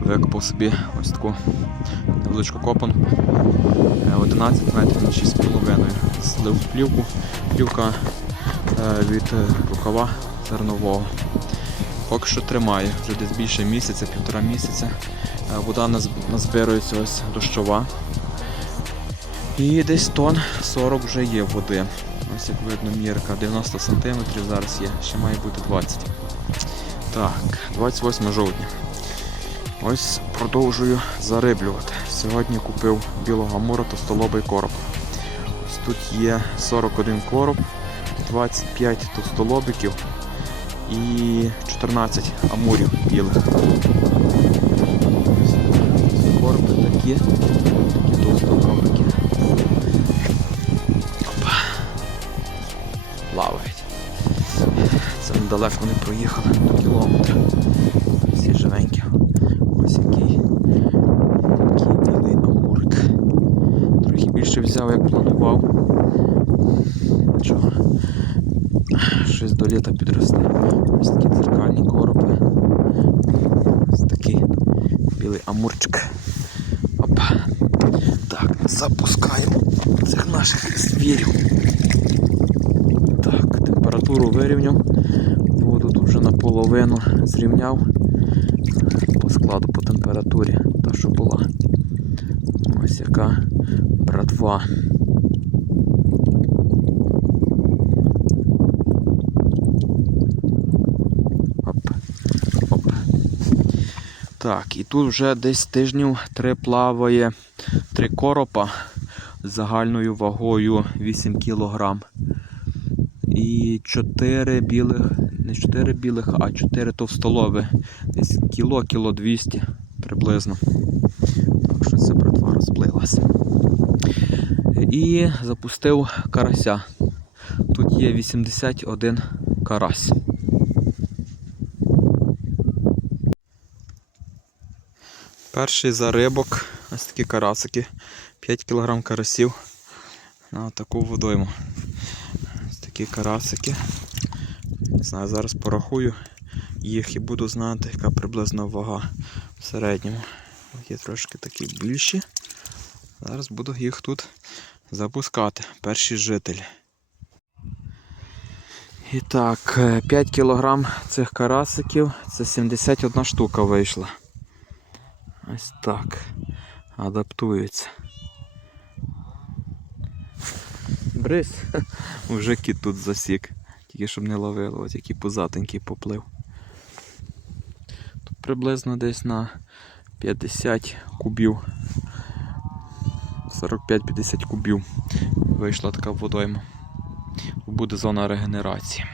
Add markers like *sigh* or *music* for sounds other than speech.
викопав собі ось таку невеличку копанку. Е, 11 метрів на 6,5. Слив плівку. Плівка е, від е, рукава зернового. Поки що тримає, вже десь більше місяця, півтора місяця. Е, Вода наз- назбирується ось дощова. І десь тонн 40 вже є води. Ось як видно мірка 90 см зараз є, ще має бути 20. Так, 28 жовтня. Ось продовжую зариблювати. Сьогодні купив білого амура та столовий короб. Ось тут є 41 короб, 25 товстолобиків і 14 амурів білих. Ось Короби такі, такі товстолобики. Опа. Плавають. Це недалеко не проїхали до кілометра. Всі живенькі. Ось який, який білий амурик. Трохи більше взяв, як планував. Нічого. Щось до літа підросте. Ось такі дзеркальні коропи. Ось такий білий амурчик. Опа. Так, запускаємо цих наших звірів. Так, температуру вирівняв. Воду тут вже наполовину зрівняв по складу по температурі, та що була. Ось яка братва. Оп. Так, і тут вже десь тижнів три плаває три коропа з загальною вагою 8 кг. І 4 білих, не 4 білих, а 4 товстолови. Десь кіло, кіло 200 приблизно. Так що ця братва розплилася. І запустив карася. Тут є 81 карась. Перший зарибок, ось такі карасики, 5 кг карасів на таку водойму. Такі карасики. Не знаю, зараз порахую їх і буду знати, яка приблизна вага в середньому. Є трошки такі більші. Зараз буду їх тут запускати. Перші жителі. І так, 5 кг цих карасиків, це 71 штука вийшла. Ось так. Адаптується. Брис. *laughs* Уже кіт тут засік. Тільки щоб не ловило, ось який пузатенький поплив. Тут приблизно десь на 50 кубів. 45-50 кубів вийшла така водойма. Буде зона регенерації.